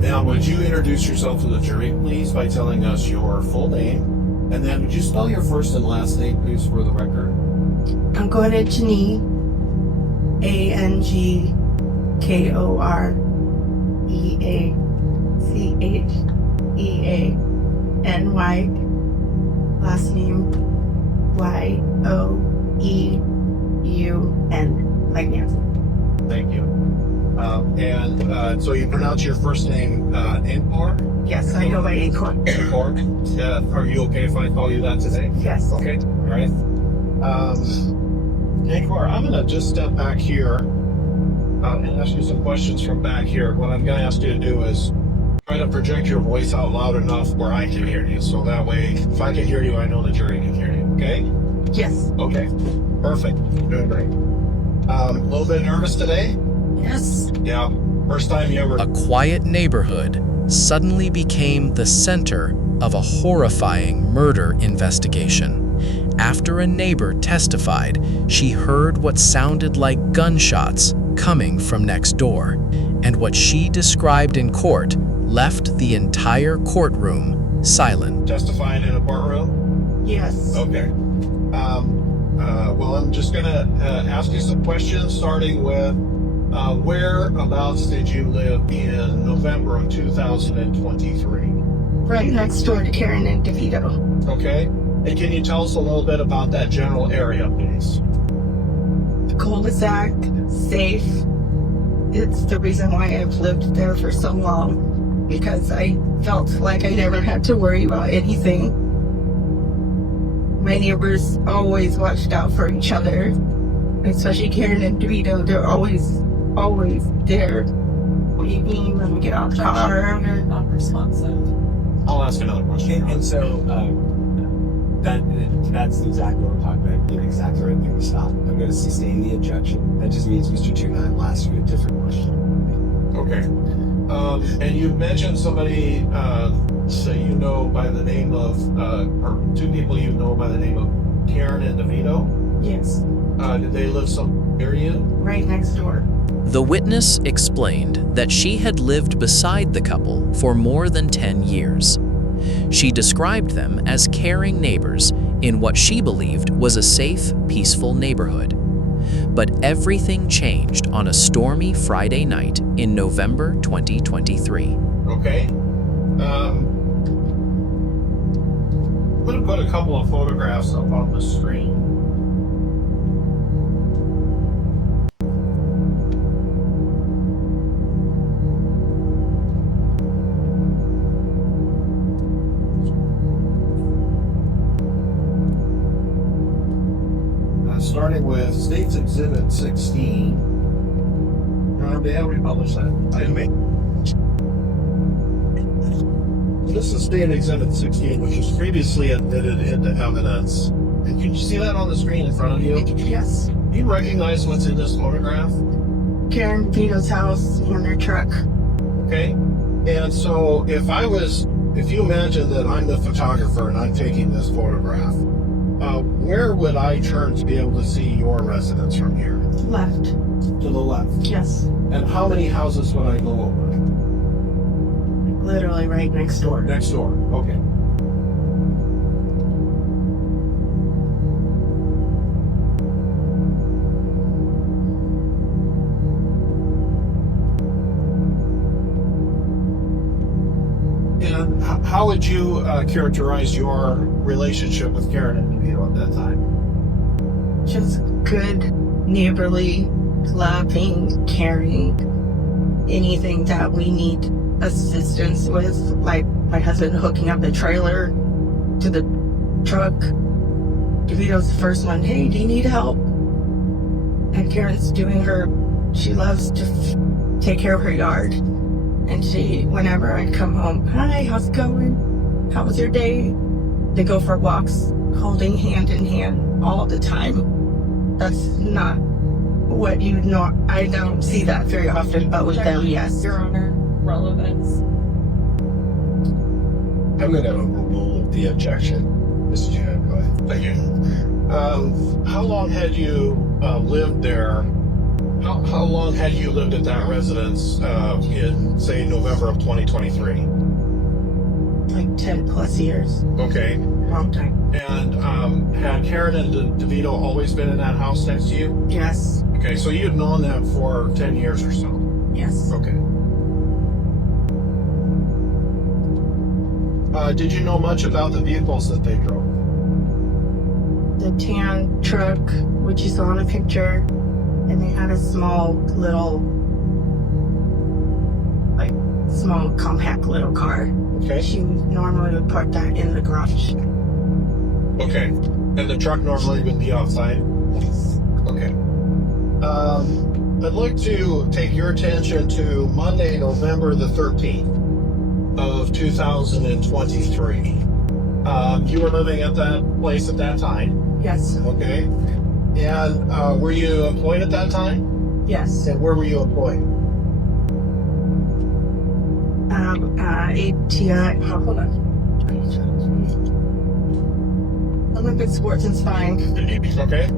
Now, would you introduce yourself to the jury, please, by telling us your full name? And then would you spell your first and last name, please, for the record? I'm going to Janine, Angkoreacheny, last name Yoeun, like Nancy. Thank you. So you pronounce your first name Ankor? Yes, I go by Ankor. Ankor. Are you okay if I call you that today? Yes. Okay. All right. Ankor, I'm going to just step back here and ask you some questions from back here. What I'm going to ask you to do is try to project your voice out loud enough where I can hear you. So that way, if I can hear you, I know the jury can hear you. Okay? Yes. Okay. Perfect. Doing great. A little bit nervous today? Yes. Yeah. First time you ever... A quiet neighborhood suddenly became the center of a horrifying murder investigation after a neighbor testified she heard what sounded like gunshots coming from next door, and what she described in court left the entire courtroom silent. Testifying in a courtroom? Yes. Okay. Well, I'm just going to ask you some questions, starting with whereabouts did you live in November of 2023? Right next door to Karen and DeVito. Okay. And can you tell us a little bit about that general area, please? The cul-de-sac, safe. It's the reason why I've lived there for so long, because I felt like I never had to worry about anything. My neighbors always watched out for each other, especially Karen and DeVito. They're always there. What do you mean when we get out of the car? They're not responsive. I'll ask another question. And so that's exactly what we're talking about. You're exactly right thing to stop. I'm going to sustain the objection. That just means Mr. Tuna, I'll ask you a different question. Okay. And you mentioned somebody, say you know by the name of, or two people you know by the name of Karen and DeVito. Yes, Did they live some near you? right next door. The witness explained that she had lived beside the couple for more than 10 years. She described them as caring neighbors in what she believed was a safe, peaceful neighborhood. But everything changed on a stormy Friday night in November 2023. Okay. I'm going to put a couple of photographs up on the screen. Starting with State's Exhibit 16. They have republished that. I made. This is State Exhibit 16, which was previously admitted into evidence. And can you see that on the screen in front of you? Yes. Do you recognize what's in this photograph? Karen and DeVito's house and their truck. Okay. And so if you imagine that I'm the photographer and I'm taking this photograph, where would I turn to be able to see your residence from here? Left. To the left. Yes. And how many houses would I go over? Literally right next door. Next door. Okay. And how would you characterize your relationship with Karen and DeVito at that time? Just good, neighborly, loving, caring, anything that we need assistance with, like my husband hooking up the trailer to the truck. DeVito's the first one, hey, do you need help? And Karen's doing she loves to take care of her yard. And whenever I come home, hi, how's it going? How was your day? They go for walks, holding hand in hand all the time. That's not what you know. I don't see that very often, but with them, yes. Your Honor, relevance. I'm going to overrule the objection. Mr. Tuna, go ahead. Thank you. How long had you lived there How long had you lived at that residence in, say, November of 2023? Like 10 plus years. Okay. Long time. And had Karen and DeVito always been in that house next to you? Yes. Okay, so you'd known them for 10 years or so? Yes. Okay. Did you know much about the vehicles that they drove? The tan truck, which you saw in a picture, and they had a small compact little car. Okay. She normally would park that in the garage. Okay. And the truck normally would be outside? Yes. Okay. I'd like to take your attention to Monday, November the 13th of 2023. You were living at that place at that time? Yes. Okay. And were you employed at that time? Yes. And where were you employed? ATI. Hold on. Olympic Sports and Spine. Okay.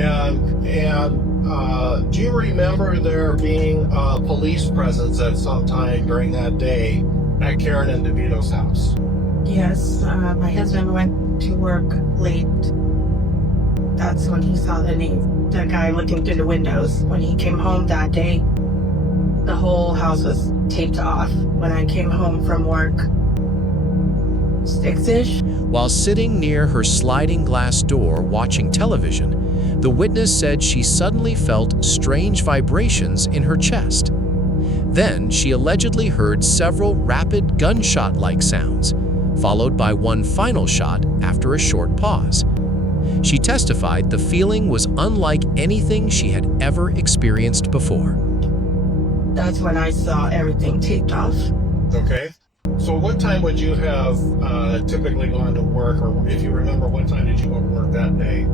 And do you remember there being a police presence at some time during that day at Karen and DeVito's house? Yes. My husband went to work late. That's when he saw the guy looking through the windows. When he came home that day, the whole house was taped off. When I came home from work, 6-ish. While sitting near her sliding glass door watching television, the witness said she suddenly felt strange vibrations in her chest. Then she allegedly heard several rapid gunshot-like sounds, followed by one final shot after a short pause. She testified the feeling was unlike anything she had ever experienced before. That's when I saw everything taped off. Okay. So what time would you have typically gone to work, or if you remember, what time did you go to work that day?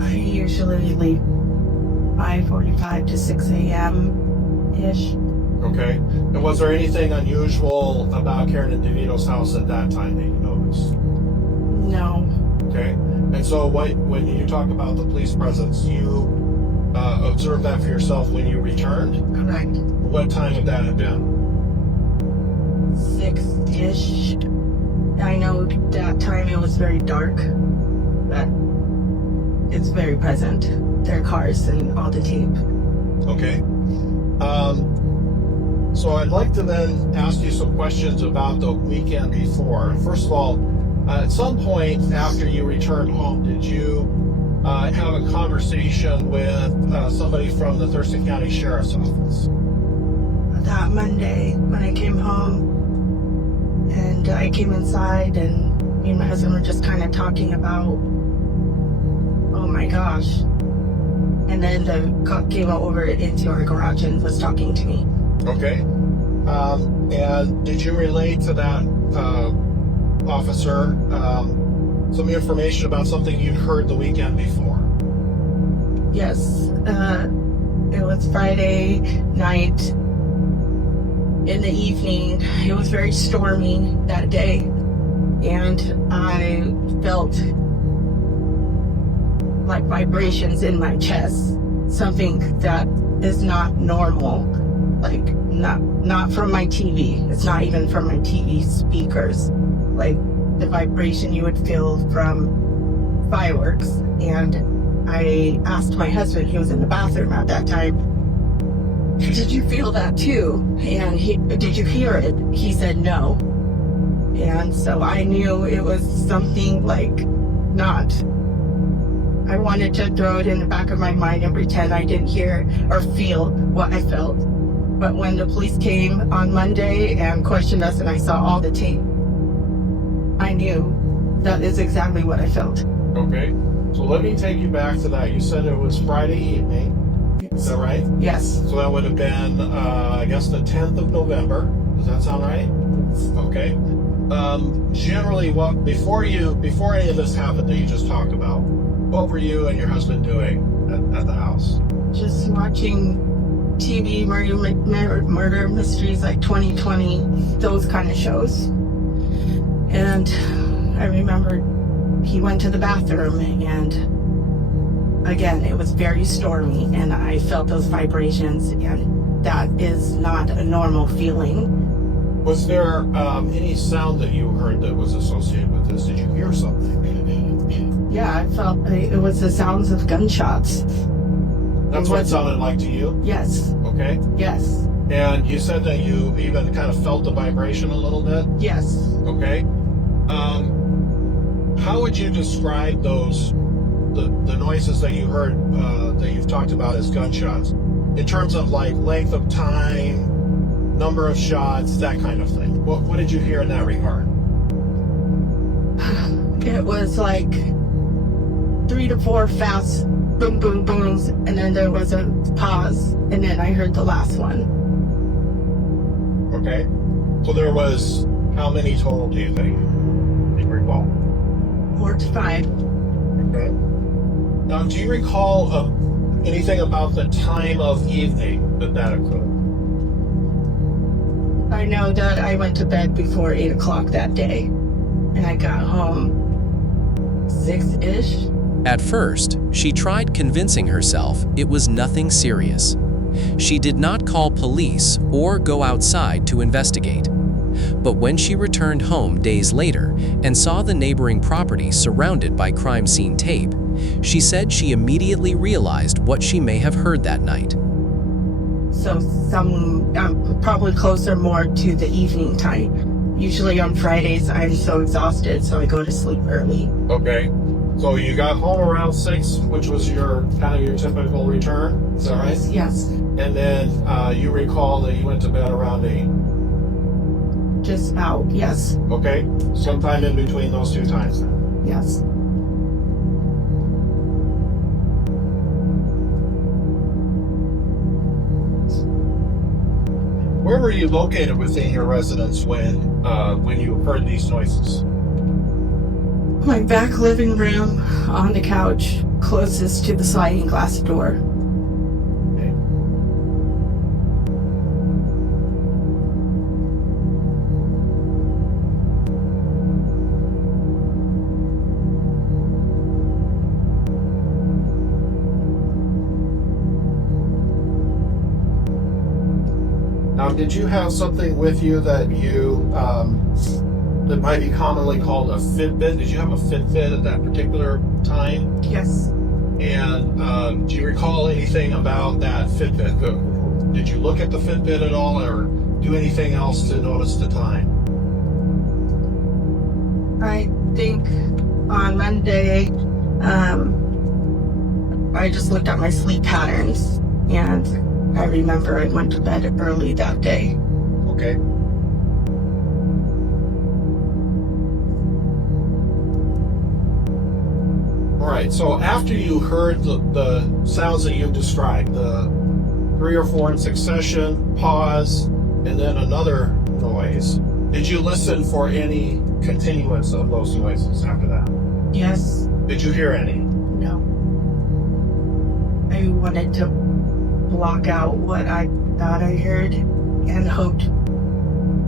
I usually leave 5:45 to 6 a.m.-ish. Okay. And was there anything unusual about Karen and DeVito's house at that time that you noticed? No. Okay. And so when you talk about the police presence, you observed that for yourself when you returned? Correct. What time would that have been? 6-ish. I know that time it was very dark, but it's very present. Their cars and all the tape. Okay. So I'd like to then ask you some questions about the weekend before. First of all, at some point after you returned home, did you have a conversation with somebody from the Thurston County Sheriff's Office? That Monday when I came home, and I came inside, and me and my husband were just kind of talking about, oh my gosh. And then the cop came over into our garage and was talking to me. Okay. And did you relate to that officer some information about something you'd heard the weekend before? Yes. It was Friday night. In the evening, it was very stormy that day, and I felt like vibrations in my chest, something that is not normal, like not from my TV. It's not even from my TV speakers, like the vibration you would feel from fireworks. And I asked my husband, he was in the bathroom at that time, did you feel that too? And did you hear it? He said no. And so I knew it was something like not. I wanted to throw it in the back of my mind and pretend I didn't hear or feel what I felt. But when the police came on Monday and questioned us and I saw all the tape, I knew that is exactly what I felt. Okay. So let me take you back to that. You said it was Friday evening. Is that right? Yes. So that would have been, I guess, the 10th of November. Does that sound right? Okay. Generally, before any of this happened that you just talked about, what were you and your husband doing at the house? Just watching TV murder mysteries like 2020, those kind of shows. And I remember he went to the bathroom and again, it was very stormy, and I felt those vibrations, and that is not a normal feeling. Was there any sound that you heard that was associated with this? Did you hear something? Yeah, I felt it was the sounds of gunshots. That's what it sounded like to you? Yes, Okay. yes, And you said that you even kind of felt the vibration a little bit? yes. Okay. How would you describe the noises that you heard that you've talked about as gunshots in terms of like length of time, number of shots, that kind of thing? What did you hear in that regard? It was like 3 to 4 fast boom, boom, booms, and then there was a pause, and then I heard the last one. Okay. So there was how many total, do you think? Do you recall? 4 to 5. Okay. Now, do you recall anything about the time of evening that occurred? I know that I went to bed before 8 o'clock that day, and I got home 6-ish. At first, she tried convincing herself it was nothing serious. She did not call police or go outside to investigate. But when she returned home days later and saw the neighboring property surrounded by crime scene tape, she said she immediately realized what she may have heard that night. So probably closer more to the evening time. Usually on Fridays, I'm so exhausted, so I go to sleep early. Okay. So you got home around 6, which was your typical return. Is that right? Yes. And then you recall that you went to bed around 8. Just about, yes. Okay. Sometime in between those two times then. Yes. Where were you located within your residence when you heard these noises? My back living room on the couch, closest to the sliding glass door. Okay. Now, did you have something with you that that might be commonly called a Fitbit? Did you have a Fitbit at that particular time? Yes. And do you recall anything about that Fitbit? Did you look at the Fitbit at all or do anything else to notice the time? I think on Monday, I just looked at my sleep patterns, and I remember I went to bed early that day. Okay. All right, so after you heard the sounds that you described, the 3 or 4 in succession, pause, and then another noise, did you listen for any continuance of those noises after that? Yes. Did you hear any? No. I wanted to block out what I thought I heard and hoped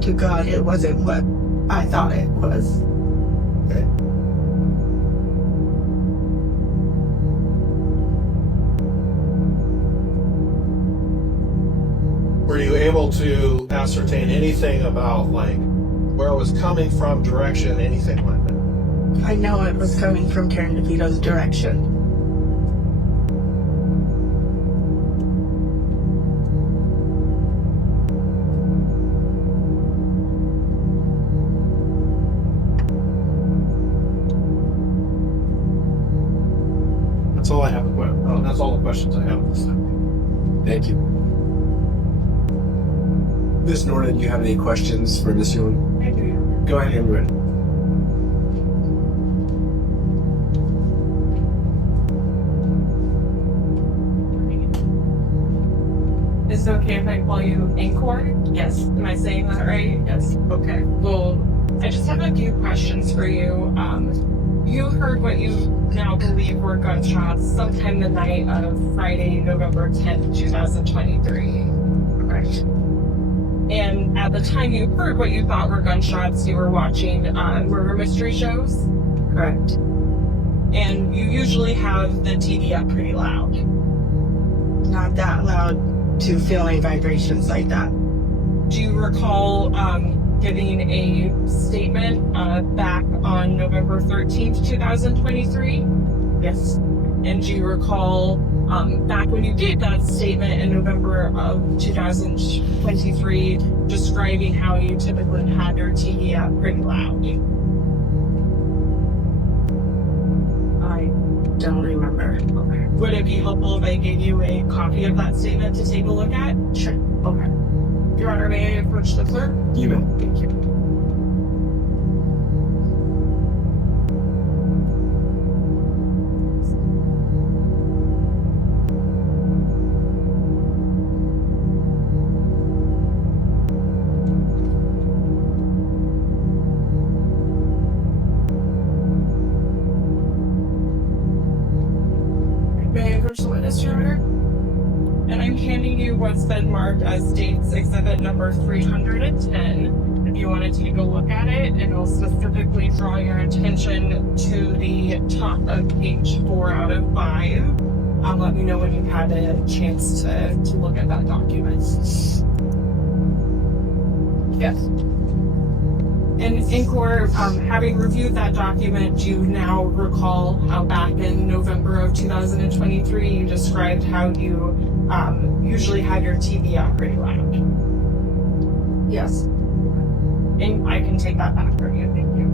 to God it wasn't what I thought it was. Okay. Were you able to ascertain anything about like where it was coming from, direction, anything like that? I know it was coming from Karen DeVito's direction. That's all I have. That's all the questions I have this time. Thank you. Miss Norton, do you have any questions for Miss Yoon? I do. Go ahead, Ingrid. Is it okay if I call you Anchor? Yes. Am I saying that right? Yes. Okay. Well, I just have a few questions for you. You heard what you now believe were gunshots sometime the night of Friday, November 10th, 2023. Correct. And at the time you heard what you thought were gunshots, you were watching murder mystery shows. Correct. And you usually have the TV up pretty loud. Not that loud to feeling vibrations like that. Do you recall giving a statement back on November 13th, 2023? Yes. And do you recall back when you gave that statement in November of 2023 describing how you typically had your TV up pretty loud? I don't remember. Okay. Would it be helpful if I gave you a copy of that statement to take a look at? Sure. Okay. Your Honor, may I approach the clerk? You may. Thank you. May I approach the witness, Your Honor? And I'm handing you what's been marked as State's Exhibit number 310. If you want to take a look at it, and I'll specifically draw your attention to the top of page 4 out of 5. Let me know when you've had a chance to look at that document. Yes. And in court, having reviewed that document, do you now recall how back in November of 2023 you described how you usually had your TV up pretty loud? Yes. And I can take that back from you, thank you.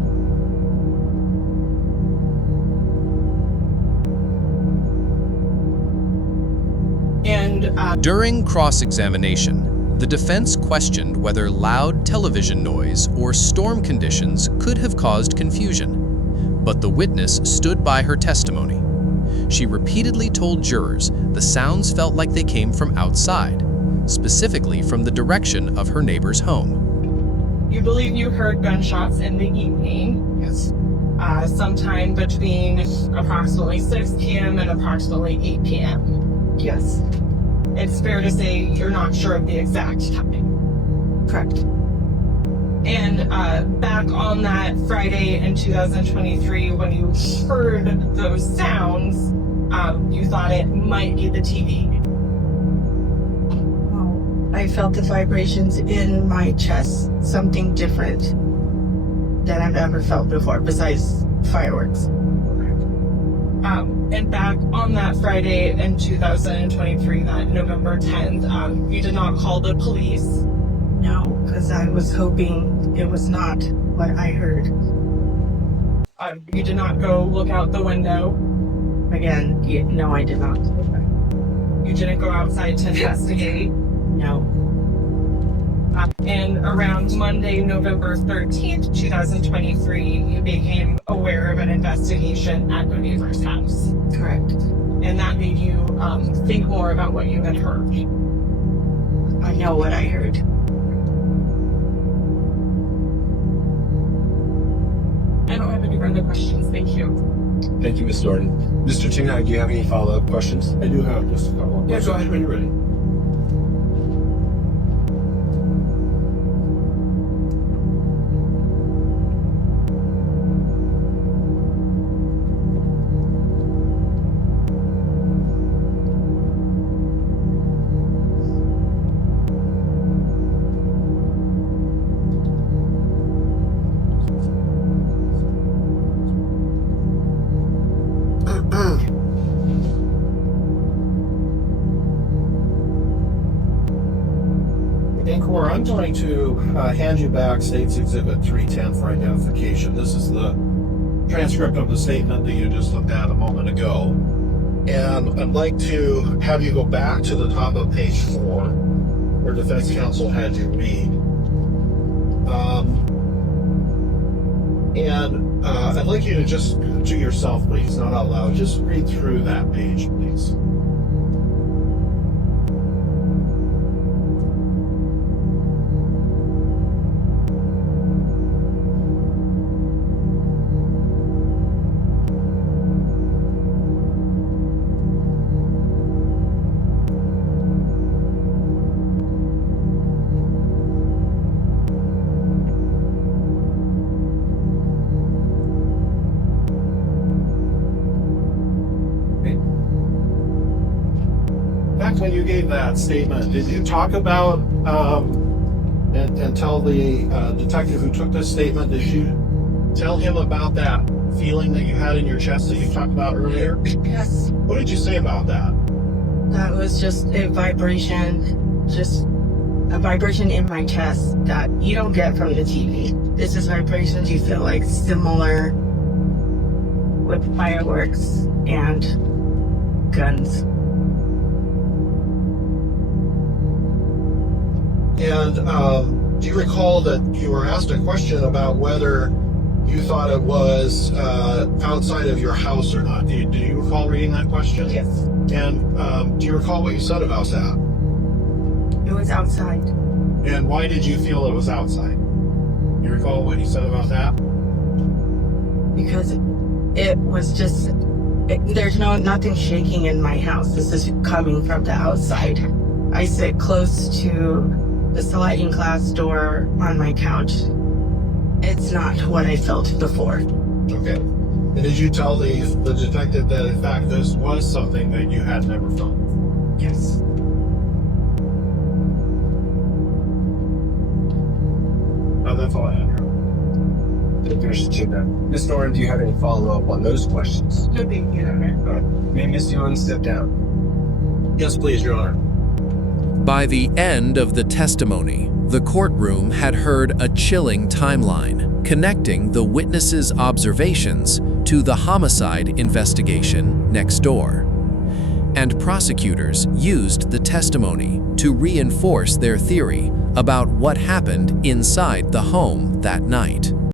And During cross-examination, the defense questioned whether loud television noise or storm conditions could have caused confusion, but the witness stood by her testimony. She repeatedly told jurors the sounds felt like they came from outside, specifically from the direction of her neighbor's home. you believe you heard gunshots in the evening. Yes. Sometime between approximately 6 p.m. and approximately 8 p.m. Yes. It's fair to say you're not sure of the exact time. Correct. And back on that Friday in 2023, when you heard those sounds, you thought it might be the TV. I felt the vibrations in my chest, something different than I've ever felt before, besides fireworks. And back on that Friday in 2023, that November 10th, you did not call the police. No, because I was hoping it was not what I heard. You did not go look out the window. Again, no, I did not. You didn't go outside to investigate. No. And around Monday, November 13th, 2023, you became aware of an investigation at your neighbor's house. Correct. And that made you think more about what you had heard. I know what I heard. I don't have any further questions. Thank you. Thank you, Ms. Norton. Mr. Tinghai, do you have any follow-up questions? I do have just a couple of Yeah, questions. go ahead when you're ready. In court, I'm going to hand you back State's Exhibit 310 for identification. This is the transcript of the statement that you just looked at a moment ago. And I'd like to have you go back to the top of page 4, where defense counsel had you read. I'd like you to just, to yourself, please, not out loud, just read through that page, please. when you gave that statement, did you talk about and tell the detective who took this statement? Did you tell him about that feeling that you had in your chest that you talked about earlier? Yes. What did you say about that? That was just a vibration in my chest that you don't get from the TV. This is vibrations you feel like similar with fireworks and guns. And do you recall that you were asked a question about whether you thought it was outside of your house or not? Do you recall reading that question? Yes. And do you recall what you said about that? It was outside. And why did you feel it was outside? You recall what you said about that? Because it was just, there's nothing shaking in my house. This is coming from the outside. I sit close to the sliding glass door on my couch. It's not what I felt before. Okay. And did you tell the detective that in fact this was something that you had never felt before? Yes. That's all I had. Thank you, Mr. Tuna. Ms. Doran, do you have any follow-up on those questions? No big deal. May Ms. Young step down? Yes, please, Your Honor. By the end of the testimony, the courtroom had heard a chilling timeline connecting the witness's observations to the homicide investigation next door. And prosecutors used the testimony to reinforce their theory about what happened inside the home that night.